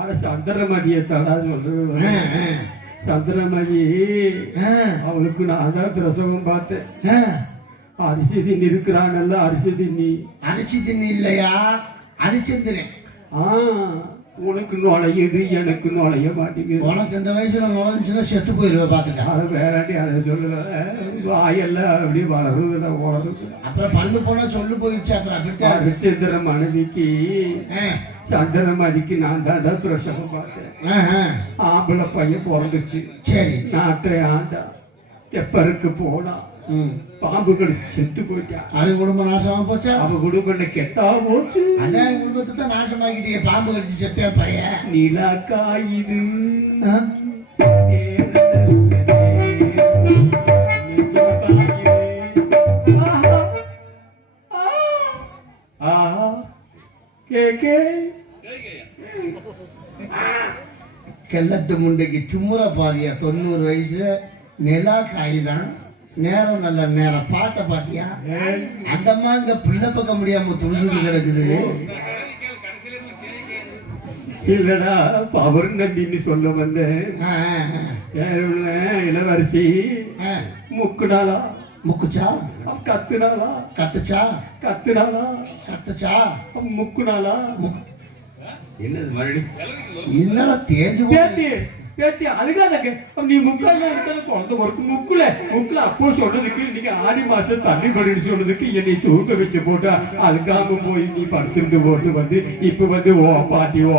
ஆனா சந்திரமதியை தடா சொல்றது. சந்திரமதி அவளுக்கு நான் தான் பிரசவம் பார்த்தேன். அரிசி தின்னி இருக்கிறாங்கல்ல, அரிசி தின்னி இல்லையா, அரிச்சந்திரன். உனக்கு நுழையுது, எனக்கு நுழைய மாட்டேங்குது. உனக்கு இந்த வயசுல நுழைஞ்சுன்னா செத்து போயிருவ பாத்துக்க. அது வேறாண்டி அதை சொல்லுவேன். வாயெல்லாம் அப்படியே வளருதுல ஓடுது. அப்புறம் பல்லு போனா சொல்லு போயிடுச்சு. அப்புறம் அப்படித்தான் அரிச்சந்திர மனைவிக்கு சந்திரமதிக்கு நான் தான் பிரசவம் பார்த்தேன். ஆம்பளை பையன் பிறந்துச்சு. சரி, நாட்டை ஆண்டா தெப்பருக்கு போனா பாம்பு கடிச்சு செத்து போயிட்டான். அவன் குடும்பம் நாசமா போச்சா? அவன் குடும்பம் கெட்டா போச்சு. அதான் குடும்பத்தை தான் நாசமாக்கிட்டே. பாம்பு கடிச்சு செத்தே பையன். நிலா காயுது, கெல்லட்டு முண்டைக்கு திமுற பாரியா. 90 வயசுல நிலா காய்தான். நேரம் நல்ல நேரம். பாட்டை பாட்டியா? அந்தம்மா இங்க பிள்ளை பக்க முடியாம துணிஞ்சு கிடக்குது. இல்லடா பவர் நம்பின்னு சொல்ல வந்தேன். இளவரசி முக்குனாலா முக்குச்சா, கத்துனாலா கத்துச்சா, கத்துனாலா கத்துச்சா, முக்குனாலா முக்கு. என்னது மறுபடியும் என்னடா தேஞ்சு பேத்தி பேத்தி அழுகாதங்க. நீ முக்கால இருக்கிறது குழந்தை ஒருக்கு முக்குல அப்போ சொன்னதுக்கு இன்னைக்கு ஆடி மாசம் தண்ணி படின்னு சொன்னதுக்கு என்னை தூக்க வச்சு போட்டா அழுகாம போய் நீ படுத்துட்டு போட்டு வந்து இப்ப வந்து ஓ பாட்டின்னு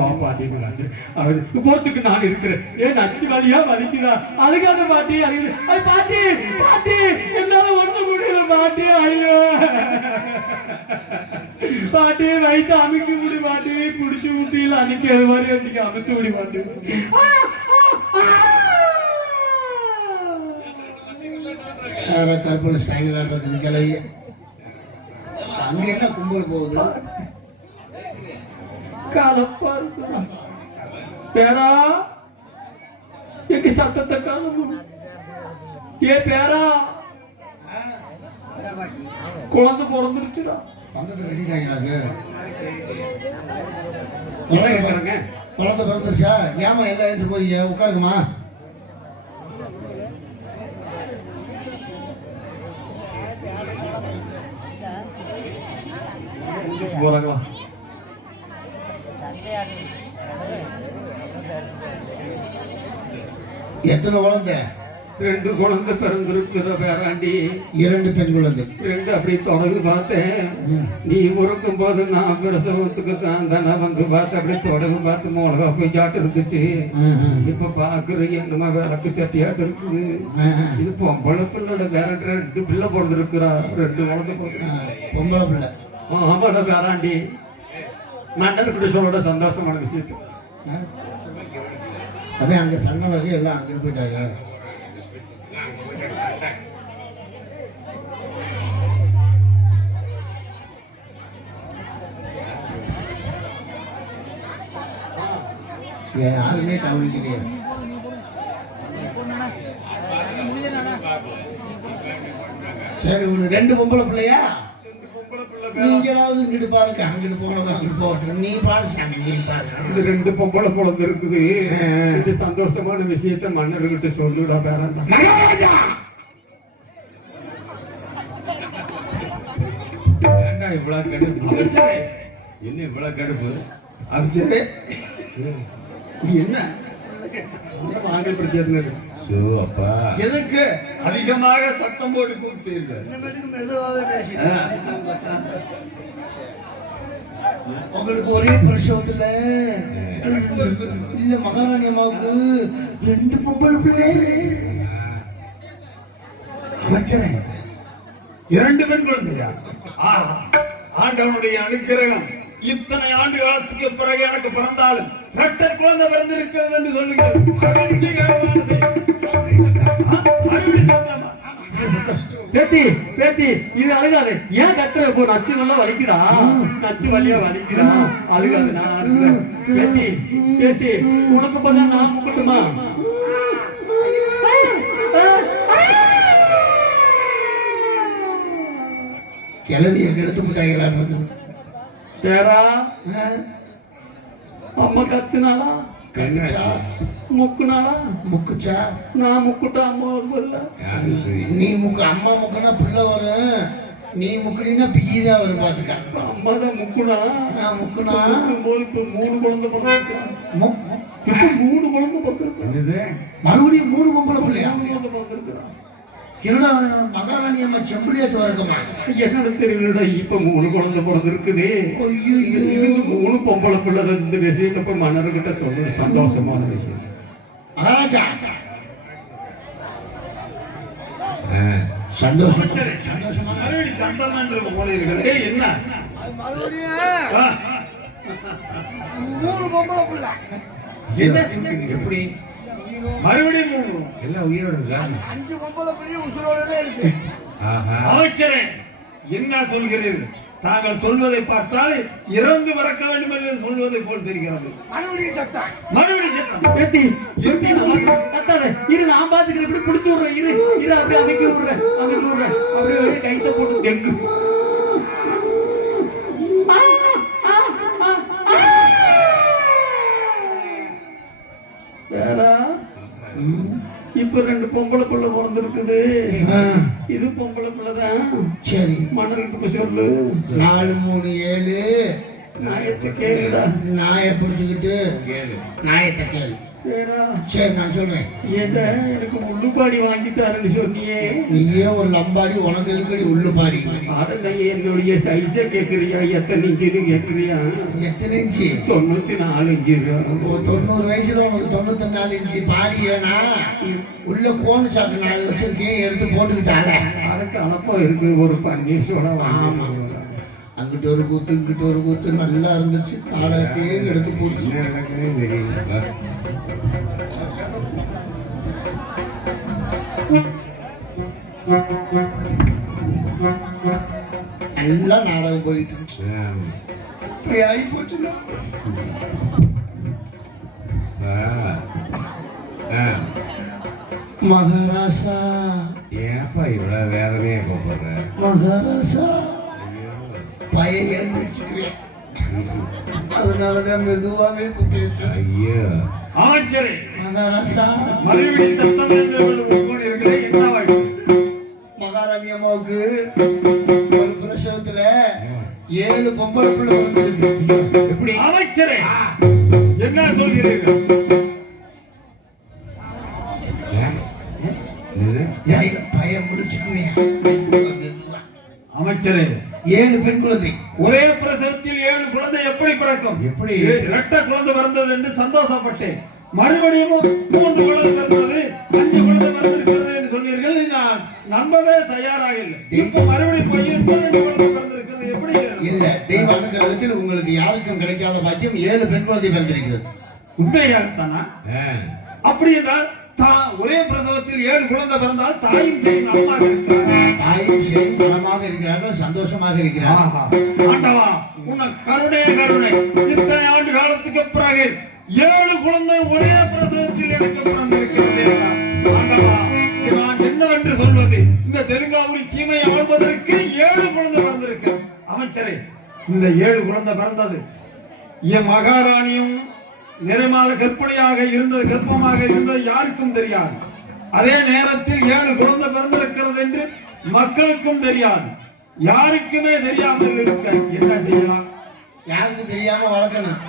போறதுக்கு நான் இருக்கிறேன். ஏன் அச்சு வழியா வலிக்குதா? அழுகாத பாட்டி, அழுகுது. பாட்டி பாட்டி என்னால ஒண்ணு முடியல பாட்டி. ஐயோ பாட்டி வயிற்று அமைக்க முடி பாட்டி. பிடிச்சி ஊட்டியில அன்னைக்கு அது மாதிரி அன்னைக்கு அமைத்து விடி பாட்டி. கற்பனை ஸ்டைல் கிளவிய அங்க என்ன கும்பல் போகுது? காலப்பா பேரா எங்க சத்தத்தை காணும். ஏ பேரா குழந்தை பிறந்துருச்சுடா. பந்தத்தை கட்டிட்டாங்க. குழந்தை பிறந்துருச்சா? ஏமா எல்லாம் எழுந்து போய் உட்காருங்கம்மா. போறாங்களா? எத்தனை குழந்தை? 2 குழந்தை பிறந்திருக்குற பேராண்டி. 2 பெண் குழந்தை. 2 அப்படி தொடர்ந்து பார்த்தேன். நீ உறக்கும் போது நான் பிரசவத்துக்கு தானே வந்து பார்த்தேன். அப்படி தொடர்ந்து பார்த்து மிளகா போய் சாட்டு இருந்துச்சு. இப்ப பாக்குற என்னமா விளக்கு சட்டியாட்டு இருக்குது. இது பொம்பளை பிள்ளை. வேற 2 பிள்ளை பிறந்திருக்கிறா. 2 குழந்தை பொம்பளை பிள்ளை. ஆமாடா பேராண்டி. நண்டனுக்கு சொல்லோட சந்தோஷமான விஷயத்து. அதான் அங்க சண்டை வரையும் எல்லாம் அங்கே போயிட்டாங்க. யாருமே கவனிக்கலையே. சரி, ஒரு 2 பொம்பளை பிள்ளையா? நீங்களாவது இங்கிட்டு பாருங்க, அங்கிட்டு போனவங்க அங்கிட்டு போகட்டும். நீ பாரு சாமி, நீ பாரு. இது 2 பொம்பளை குழந்தை இருக்குது. இது சந்தோஷமான விஷயத்த மன்னர்கிட்ட சொல்லுடா பேரண்டா. மகாராஜா இவ்வளவு கடுப்பு என்ன? இவ்வளவு கடுப்பு அமைச்சரே என்ன வாங்கல் பிரச்சனை? எதுக்கு அதிகமாக சத்தம் போட்டு கூப்பிட்டீர்கள்? உங்களுக்கு ஒரே பிரசவத்துல இல்ல மகாராணி அம்மாவுக்கு 2 பொம்பளை பிள்ளை. அமைச்சரே 2 பெண் குழந்தையா? ஆண்டவனுடைய அனுக்கிரகம். இத்தனை ஆண்டு காலத்துக்கு பிறகு எனக்கு பிறந்தாலும் 2 குழந்தை பிறந்திருக்கிறது என்று சொல்லுங்கள். பேத்தி பேத்தி இது அழுகாது. ஏன் கத்துற? இப்போ நச்சு நல்லா வலிக்கிறா. நச்சு வழியா வலிக்கிறா. அழுகாது. நான் பேத்தி பேத்தி உனக்கு பார்த்தா நான் முக்கட்டுமா? கிளவிய எடுத்து போட்டாங்களா? பேரா அம்மா கத்துனாளா? கத்துச்சா? முக்குனாளா? முக்குச்சா? நான் முக்குட்டா அம்மா வரும்ல? நீ முக்கு, அம்மா முக்குனா பிள்ளை வரும், நீ முக்குனா பீதா வரும். பாத்துக்க. அம்மா தான் முக்குனா. முக்குனா போது இப்ப 3 குழந்தை பிறந்திருக்கு. இப்ப 3 குழந்தை பிறந்திருக்கு. மறுபடியும் 3 பொம்பளை பிள்ளையா? பிறந்திருக்கிறா. என்னடா மகாராணி அம்மா செம்பிளியாட்டு வரக்குமா? என்னோட தெரியலடா, இப்ப 3 குழந்தை பிறந்திருக்குது. 3 பொம்பளை பிள்ளை. இந்த விஷயத்தை இப்ப மன்னர்கிட்ட சொல்றது சந்தோஷமான விஷயம். மகாராஜா சந்தோஷம், சந்தோஷமான மறுபடியும் சந்தம் என்று போனீர்களே, என்ன மறுபடியும் 3 பொம்பளை பிள்ளை. என்ன எப்படி மறுபடியும் எல்லாம் உயிரோட 5 பொம்பளை பிள்ளையும் உசுரோடவே இருக்கு. அமைச்சரே, என்ன சொல்கிறீர்கள்? தாங்கள் சொல்வதை பார்த்தால் இறந்து மறக்க வேண்டும் என்று சொல்வதை போல் தெரிகிறது. மறுபடியும் சத்தம், மறுபடியும் சத்தம். இரு, நான் பாத்துக்கிறேன். இப்படி பிடிச்சு விடுறேன். இரு இரு, அப்படியே அமைக்க விடுறேன். அப்படியே கைத்த போட்டு டெங்கு. இப்ப 2 பொம்பளை பிள்ளை பிறந்திருக்குது. இது பொம்பளை பிள்ளைதான். சரி, மன்னர்கிட்ட சொல்லு. 4 3 7 நாயத்தை கேளுடா. நாயை பிடிச்சுக்கிட்டு நாயத்தை கேளு. சரி, நான் சொல்றேன். ஏண்டா எனக்கு உள்ளுப்பாடி வாங்கி தரேன்னு சொன்னியே, நீயே ஒரு லம்பாடி, உனக்கு எதுக்கடி உள்ளுப்பாடி? அடங்க, என்னுடைய சைஸ கேக்குறியா? எத்தனை இன்ச்சுன்னு கேக்குறியா? எத்தனை இன்ச்சு? 94 இன்ச்சு. 90 வயசுல உனக்கு 94 இன்ச்சு பாடி ஏனா? உள்ள கோணு சாக்கு 4 வச்சிருக்கேன், எடுத்து போட்டுக்கிட்டால. அதுக்கு அனுப்பம் இருக்கு. ஒரு பன்னீர் சோடா வாங்க. அங்கிட்ட ஒரு கூத்து, இங்கிட்ட ஒரு கூத்து, நல்லா இருந்துச்சு. காலத்தையே எடுத்து போட்டு நல்லா நாடகம் போயிட்டு இப்படி ஆகி போச்சுன்னா மகாராசா. ஏப்பா இவ்வளவு வேதனையா போற? மகாராசா பையன் எழுந்திரிச்சுக்குவேன், அதனாலதான் மெதுவாவே பேசுறேன். ஐயோ அமைச்சரே, மகாராசா மறுபடியும் சத்தம் என்று கூறியிருக்கிறே, என்ன வாழ்க்கை? மகாராணி அம்மாவுக்கு ஒரு பிரசவத்துல 7 பொம்பளை பிள்ளை பிறந்திருக்கு. எப்படி? அமைச்சரே, என்ன சொல்கிறீர்கள்? பையன் முடிச்சுக்குவேன். அமைச்சரே, 7 பெண் குழந்தை. ஒரே பிரசவத்தில் 7 குழந்தை எப்படி பிறக்கும்? எப்படி 2 குழந்தை பிறந்தது என்று சந்தோஷப்பட்டேன். மறுபடியும் 3 குழந்தை பிறந்தது, 5 குழந்தை பிறந்திருக்கிறது என்று சொன்னீர்கள். நான் நம்பவே தயாராக இல்லை. இப்ப மறுபடியும் பையன் 2 குழந்தை பிறந்திருக்கிறது. எப்படி? இல்ல, தெய்வ அனுகிரகத்தில் உங்களுக்கு யாருக்கும் கிடைக்காத பாக்கியம் 7 பெண் குழந்தை பிறந்திருக்கிறது. உண்மையாகத்தானா? அப்படி என்றால் ஒரே பிரசவத்தில் 7 குழந்தை பிறந்தால் தாயும் செய்யும் நலமாக இருக்கிறார்கள். தாயும் செய்யும் நலமாக இருக்கிறார்கள், சந்தோஷமாக இருக்கிறார்கள். ஆண்டவா, உன்னை கருணை கருணை. இத்தனை ஆண்டு காலத்துக்கு பிறகு 7 குழந்தை ஒரே பிரசவத்தில் எனக்கு பிறந்திருக்கிறது. ஆண்டவா, நான் என்னவென்று சொல்வது? இந்த தெலுங்காவூரி சீமையை ஆள்வதற்கு 7 குழந்தை பிறந்திருக்கு. அமைச்சரே, இந்த 7 குழந்தை பிறந்தது என் மகாராணியும் நிறைமாத கற்பனையாக இருந்தது, கற்பமாக இருந்தது யாருக்கும் தெரியாது. அதே நேரத்தில் 7 குழந்தை பிறந்திருக்கிறது என்று மக்களுக்கும் தெரியாது. யாருக்குமே தெரியாமல் இருக்க என்ன செய்யலாம்? யாருக்கும் தெரியாம வளர்க்கணும்.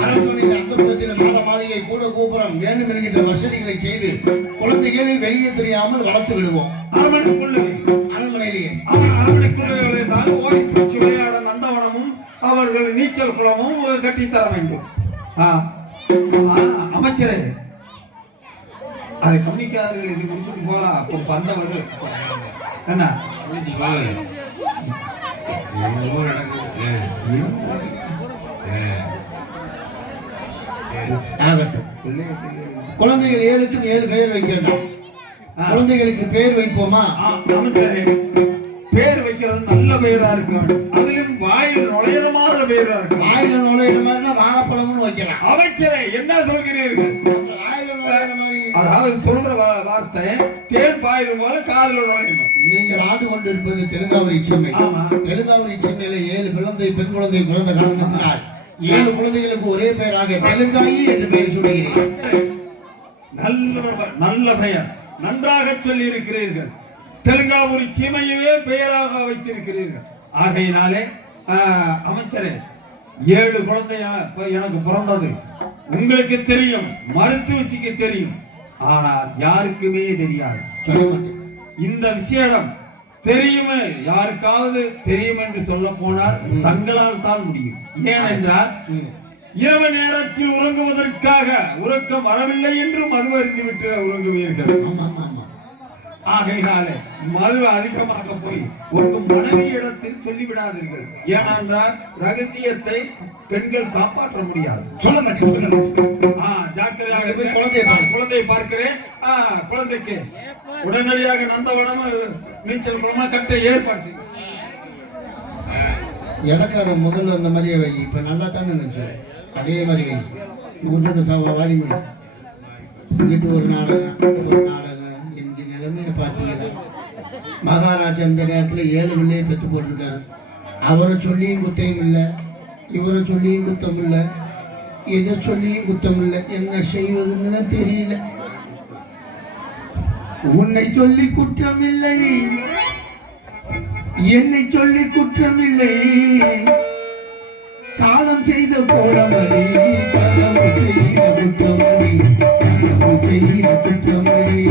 அரண்மனையில் அந்த புறத்தில் மாட மாளிகை கூட கோபுரம் வேண்டும் என்கின்ற வசதிகளை செய்து குழந்தைகளை வெளியே தெரியாமல் வளர்த்து விடுவோம். அரண்மனையிலேயே ஓடி பிடிச்சி விளையாட நந்தவனமும் அவர்கள் நீச்சல் குளமும் கட்டித்தர வேண்டும். அமைச்சரே, அதை கவனிக்காதவர்கள் இது முடிச்சுட்டு போலாம். அப்போ பந்தவர் என்ன ஆகட்டும். குழந்தைகள் 7க்கும் 7 பெயர் வைக்கலாம். குழந்தைகளுக்கு பெயர் வைப்போமா? அமைச்சரே, பேர் வைக்கிறது நல்ல பெயரா இருக்கு. அதிலும் வாயில் நுழையிற மாதிரி பெயரா இருக்கு. வாயில நுழையிற மாதிரினா வாழைப்பழம்னு வைக்கலாம். அமைச்சரே, என்ன சொல்கிறீர்கள்? வாயில நுழையிற மாதிரி, அதாவது சொல்ற வார்த்தை தேன் பாயிரும் போல காதுல நுழையணும். நீங்கள் ஆண்டு கொண்டிருப்பது தெலுங்காவூரி சீமை. தெலுங்காவூரி சீமையில 7 குழந்தை பெண் குழந்தை பிறந்த காரணத்தினால் 7 குழந்தைகளுக்கு ஒரே பெயராக தெலுங்காயி என்று பெயர் சொல்லுகிறேன். நல்ல பெயர், நன்றாக சொல்லி இருக்கிறீர்கள். தெலுங்காவூர் சீமையவே பெயராக வைத்திருக்கிறீர்கள். ஆகையினாலே அமைச்சரே, 7 குழந்தை எனக்கு பிறந்தது உங்களுக்கு தெரியும், மருத்துவச்சிக்கு தெரியும், ஆனால் யாருக்குமே தெரியாது. இந்த விஷயம் தெரியுமே, யாருக்காவது தெரியும் என்று சொல்ல போனால் தங்களால் தான் முடியும். ஏனென்றால் இரவு நேரத்தில் உறங்குவதற்காக உறக்கம் வரவில்லை என்று மது அருந்து விட்டு உறங்குவீர்கள். ஆகையினாலே மது அதிகமாக போய் ஒரு மனைவி இடத்தில் சொல்லிவிடாதீர்கள். ஏனென்றால் ரகசியத்தை பெண்கள் காப்பாற்ற முடியாது. சொல்ல மாட்டேன். ஜாக்கிரதையாக குழந்தையை பார்க்கிறேன். குழந்தைக்கு உடனடியாக நந்தவனம் நீச்சல் குளமா கட்ட ஏற்பாடு. எனக்கு அதை முதல்ல அந்த மாதிரியே வை. இப்ப நல்லா தானே இருந்துச்சு, அதே மாதிரி வை. வாலி இங்கிட்டு ஒரு நாடகம் இந்த நிலைமையை பார்த்தீங்கன்னா மகாராஜா இந்த நேரத்தில் 7 பிள்ளையை பெற்று போட்டிருக்காரு. அவரை சொல்லியும் குத்தையும் இல்லை, இவரை சொல்லியும் குத்தம் இல்லை, எதை சொல்லியும் குத்தம் இல்லை. என்ன செய்வதுன்னு தெரியல. உன்னை சொல்லி குற்றம் இல்லை, என்னை சொல்லி குற்றம் இல்லை. காலம் செய்த கோலமடி, காலம் செய்த குற்றமடி, காலம் செய்த குற்றமடி.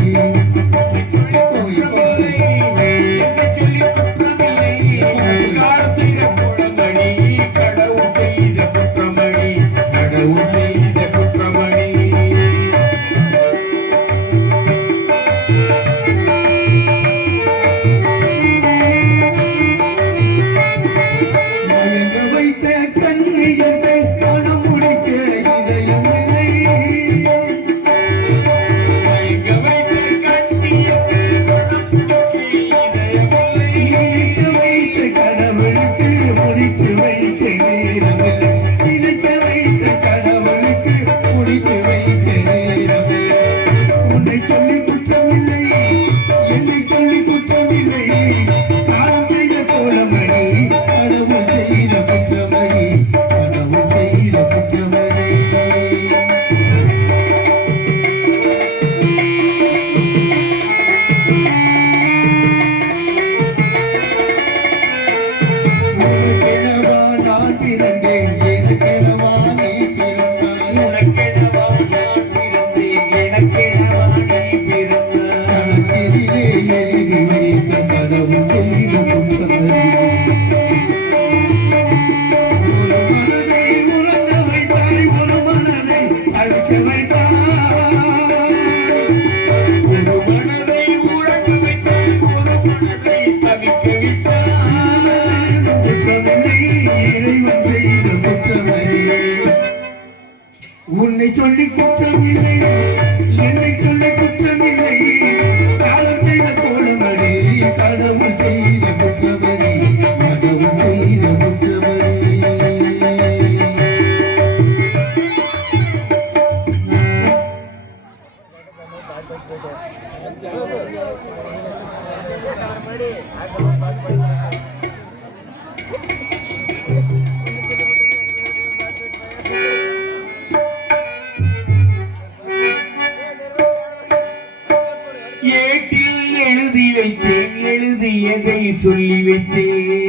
உன்னை சொல்லி குற்றம் இல்லை, என்னை சொல்லி குற்றம் இல்லை. காலம் செய்த கோலமடி, கடவுள் செய்த குற்றமடி, கடவுள் செய்த குற்றமடி. ஏட்டில் எழுதி வைத்தேன், எழுதியதை சொல்லி வைத்தேன்.